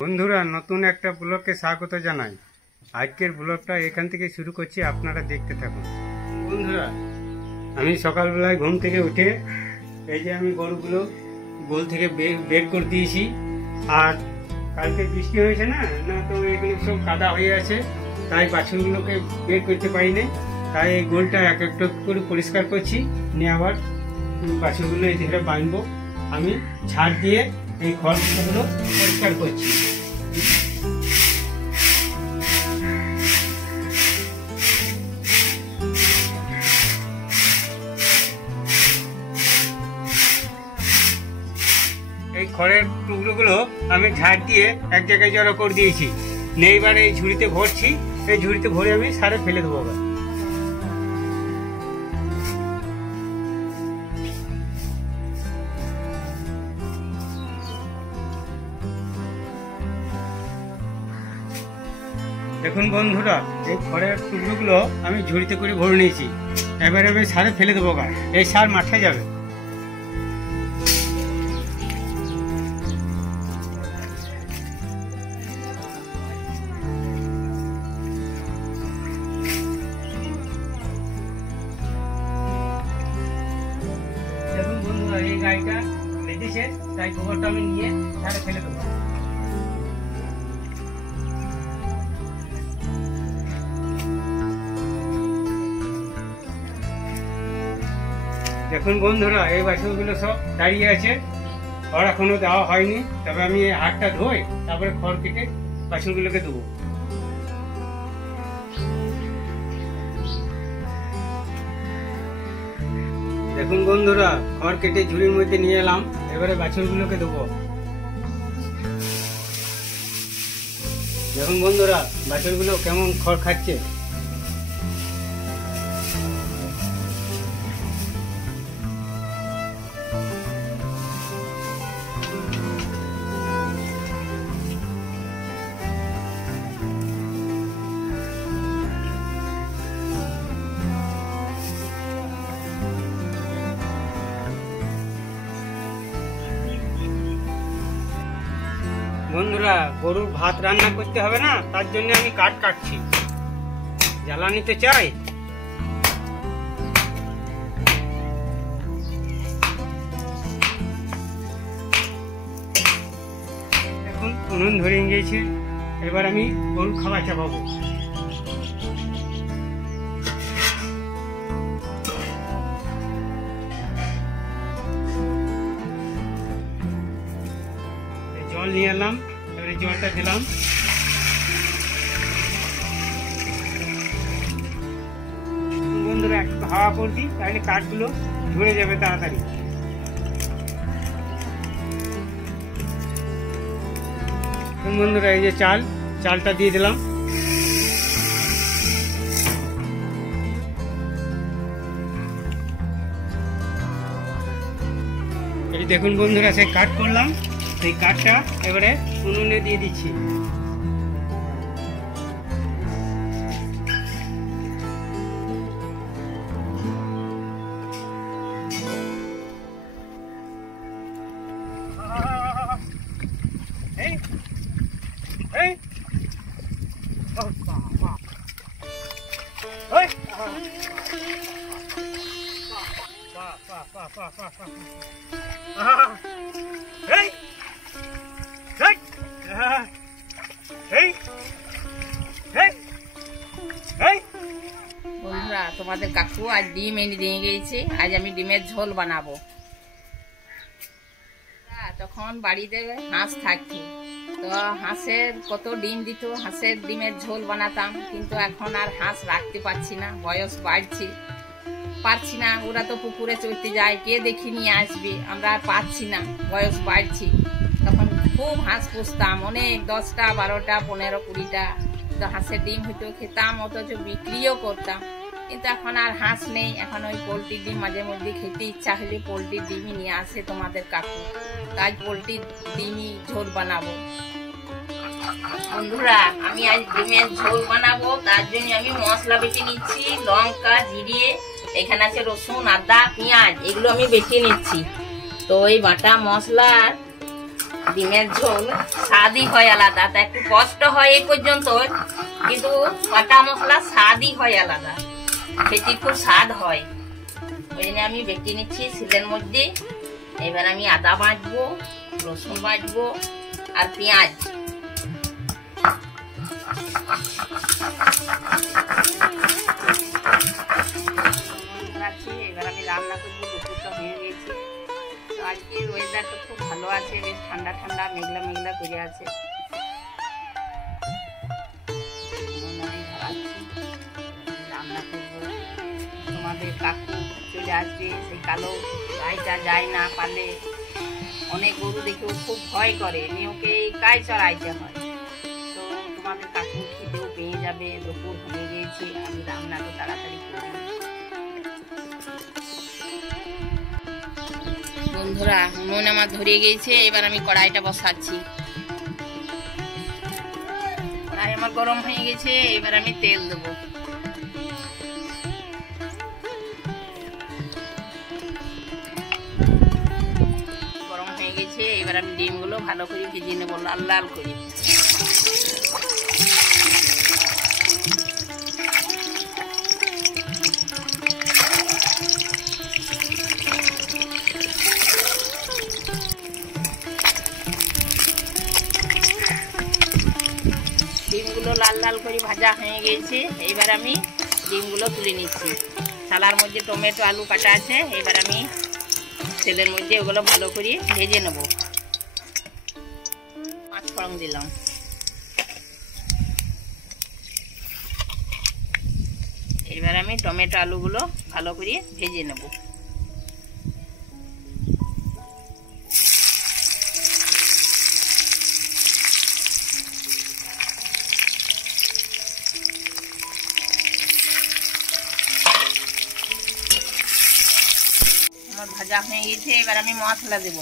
বন্ধুরা, নতুন একটা ব্লগকে স্বাগত জানাই। আজকের ব্লগটা এখান থেকে শুরু করছি, আপনারা দেখতে থাকুন। বন্ধুরা, আমি সকালবেলায় ঘুম থেকে উঠে এই যে আমি গরুগুলো গোল থেকে বের করে দিয়েছি। আর কালকে বৃষ্টি হয়েছে না, তো এগুলো সব কাদা হয়ে আছে, তাই বাছুরগুলোকে বের করতে পারিনি। তাই এই গোলটা এক একটা করে পরিষ্কার করছি, নিয়ে আবার বাছুরগুলো এই ধরে বাঁধবো। আমি ঝাড় দিয়ে এই খড়গুলো পরিষ্কার করছি। এই খড়ের টুকরোগুলো আমি ঝাড় দিয়ে এক জায়গায় জড়ো করে দিয়েছি। এইবার এই ঝুড়িতে ভরছি, এই ঝুড়িতে ভরে আমি সারে ফেলে দেবো। আবার দেখুন বন্ধুরা, এই খড়ের টুকরোগুলো আমি ঝুড়িতে করে ভরে নিয়েছি। এবারে আমি সারে ফেলে দেবো। এই সার মাঠে যাবে। দেখুন বন্ধুরা, এই গাড়িটা লেগেছে, তাই গোবরটা আমি নিয়ে সারে ফেলে দেবো। দেখুন বন্ধুরা, এই বাছুরগুলো সব দাঁড়িয়ে আছে, খড় এখনো দেওয়া হয়নি। তবে আমি এই হাতটা ধোই, তারপরে খড় কেটে বাছুরগুলোকে দেবো। দেখুন বন্ধুরা, খড় কেটে ঝুড়ির মধ্যে নিয়ে এলাম। এবারে বাছুরগুলোকে দেবো। দেখুন বন্ধুরা, বাছুরগুলো কেমন খড় খাচ্ছে। বন্ধুরা, গরুর ভাত রান্না করতে হবে না, তার জন্য আমি কাঠ কাটছি। জ্বালানিতে চাই। এখন উনুন ধরে গিয়েছে, এবার আমি গরুর খাবার চাপাবো। জল নিয়ে এলাম, এবারে জলটা দিলাম। বন্ধুরা, একটু হাওয়া করে দিই, তাহলে কাঠগুলো ঝরে যাবে তাড়াতাড়ি। বন্ধুরা, এই যে চালটা দিয়ে দিলাম। এই দেখুন বন্ধুরা, সেই কাঠ করলাম, সেই কাঠটা এবারে উনুনে দিয়ে দিচ্ছি। বন্ধুরা, তোমাদের কাকু আজ ডিম এনে দিয়ে গিয়েছে। আজ আমি ডিমের ঝোল বানাবো। তখন বাড়িতে হাঁস থাকতো, তো হাঁসের কত ডিম দিত, হাঁসের ডিমের ঝোল বানাতাম। কিন্তু এখন আর হাঁস রাখতে পারছি না, বয়স বাড়ছে, পারছি না। ওরা তো পুকুরে চলতে যায়, কে দেখে নিয়ে আসবে, আমরা আর পারছি না, বয়স বাড়ছি। তখন খুব হাঁস পুষতাম, অনেক 10টা 12টা 15 20টা। তো হাঁসের ডিম হয়তো খেতাম, অথচ বিক্রিও করতাম। কিন্তু এখন আর হাঁস নেই। এখন ওই পোলট্রির ডিম মাঝে মধ্যে খেতে ইচ্ছা হলে পোলট্রির ডিমই নিয়ে আসে তোমাদের কাকু। তাই পোলট্রির ডিমই ঝোল বানাবো। বন্ধুরা, আমি আজ ডিমের ঝোল বানাবো, তার জন্য আমি মশলা বেটে নিচ্ছি। লঙ্কা, জিরে, এখানে আছে রসুন, আদা, পেঁয়াজ, এগুলো আমি বেটে নিচ্ছি। তো এই বাটা মশলা ডিমের ঝোল স্বাদই হয় আলাদা। তা একটু কষ্ট হয় এই পর্যন্ত, কিন্তু বাটা মশলা স্বাদই হয় আলাদা, খেতে খুব স্বাদ হয়। ওই জন্য আমি বেটে নিচ্ছি শিলের মধ্যে। এবার আমি আদা বাটবো, রসুন বাটবো আর পেঁয়াজ। এবার আমি রান্না করবো। দুপুরটা হয়ে গেছে। তো আজকে ওয়েদারটা খুব ভালো আছে, বেশ ঠান্ডা ঠান্ডা, মেঘলা মেঘলা করে আছে। রান্না করবো। তোমাদের কাকু চলে আসবে, সেই কালো গাইটা যায় না পালে। অনেক গরু দেখেও খুব ভয় করে, ওকে এই গাই চড়াইতে হয়। তো তোমাদের কাকু খিদেও পেয়ে যাবে, দুপুর হয়ে গিয়েছে। আমি রান্নাটা তাড়াতাড়ি করি। বন্ধুরা, উনুন আমার ধরে গিয়েছে। এবার আমি কড়াইটা বসাচ্ছি। কড়াই আমার গরম হয়ে গেছে। এবার আমি তেল দেবো। গরম হয়ে গেছে। এবার আমি ডিমগুলো ভালো করে ভেজে নেবো, লাল লাল করে। ডিমগুলো লাল লাল করে ভাজা হয়ে গেছে। এবার আমি ডিমগুলো তুলে নিচ্ছি। থালার মধ্যে টমেটো, আলু কাটা আছে। এবার আমি তেলের মধ্যে ওগুলো ভালো করে ভেজে নেব। পাঁচ ফোড়ন দিলাম। এবার আমি টমেটো, আলুগুলো ভালো করে ভেজে নেব। ভাজা হয়ে গেছে। এবার আমি মশলা দেব।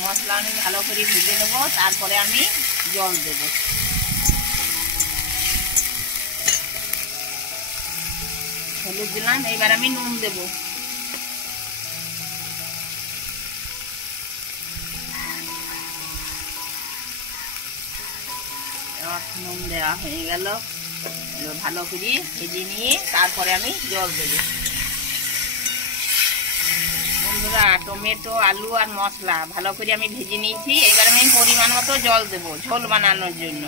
মশলা আমি ভালো করে ভেজে নেব, তারপরে আমি জল দেব। হলুদ দিলাম। এবার আমি নুন দেব। নুন দেওয়া হয়ে গেল। ভালো করে ভেজে নিয়ে তারপরে আমি জল দেব। বন্ধুরা, টমেটো, আলু আর মশলা ভালো করে আমি ভেজে নিয়েছি। এবার আমি পরিমাণ মতো জল দেব ঝোল বানানোর জন্য।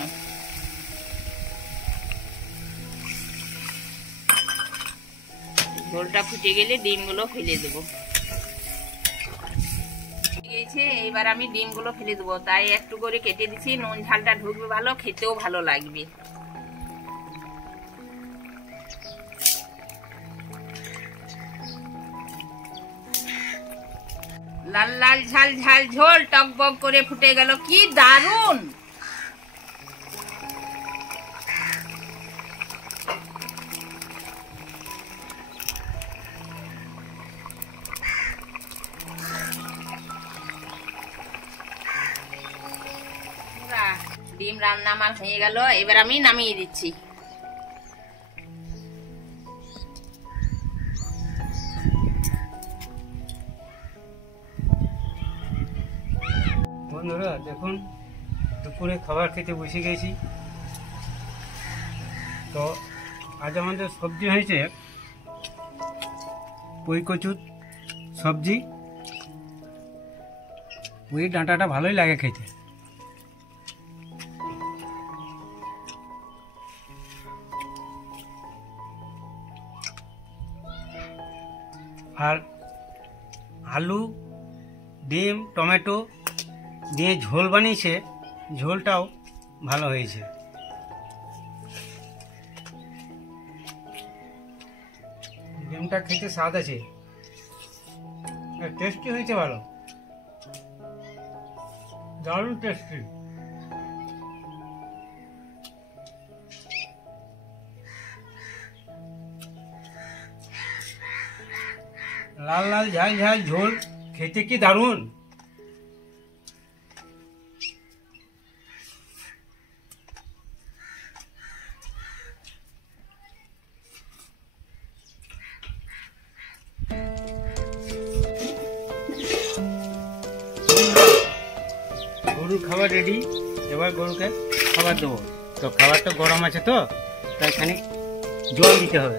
ঝোলটা ফুটে গেলে ডিমগুলো ফেলে দেবো। এইবার আমি ডিমগুলো ফেলে দেবো, তাই একটু করে কেটে দিচ্ছি। নুন ঝালটা ঢুকবে ভালো, খেতেও ভালো লাগবে। লাল লাল ঝাল ঝাল ঝোল টকবক করে ফুটে গেল, কি দারুণ! ডিম রান্না আমার হয়ে গেল। এবার আমি নামিয়ে দিচ্ছি। বন্ধুরা দেখুন, দুপুরে খাবার খেতে বসে গেছি। তো আজ আমাদের সবজি হয়েছে পুঁই কচুর সবজি। পুঁই ডাঁটাটা ভালোই লাগে খেতে। আর আলু, ডিম, টমেটো দিয়ে ঝোল বানিয়েছে, ঝোলটাও ভালো হয়েছে। ডিমটা খেতে স্বাদ আছে, টেস্টি হয়েছে, ভালো, দারুণ টেস্টি। লাল লাল ঝাল ঝাল ঝোল, খেতে কি দারুণ। গরুর খাবার রেডি, এবার গরুকে খাবার দেবো। তো খাবারটা গরম আছে, তো এখানে জল দিতে হবে।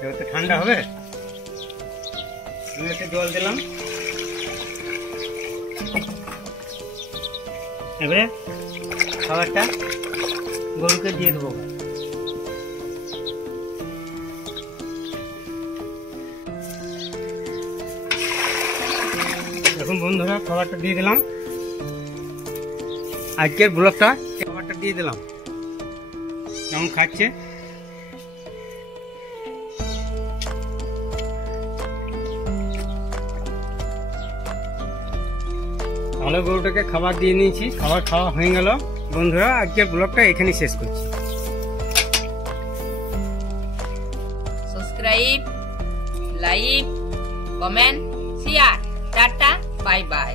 এবার তো ঠান্ডা হবে, আমি একটা জল দিলাম। এবারে খাবারটা গরুকে দিয়ে দেবো। এখন বন্ধুরা খাবারটা দিয়ে দিলাম। আজকের ব্লগটা খাবারটা দিয়ে দিলাম, কেমন খাচ্ছে। ভালো, গরুটাকে খাবার দিয়ে নিয়েছি, খাবার খাওয়া হয়ে গেল। বন্ধুরা আজকের ব্লগটা এখানেই শেষ করছি। Subscribe, like, comment, share. Tata, bye bye.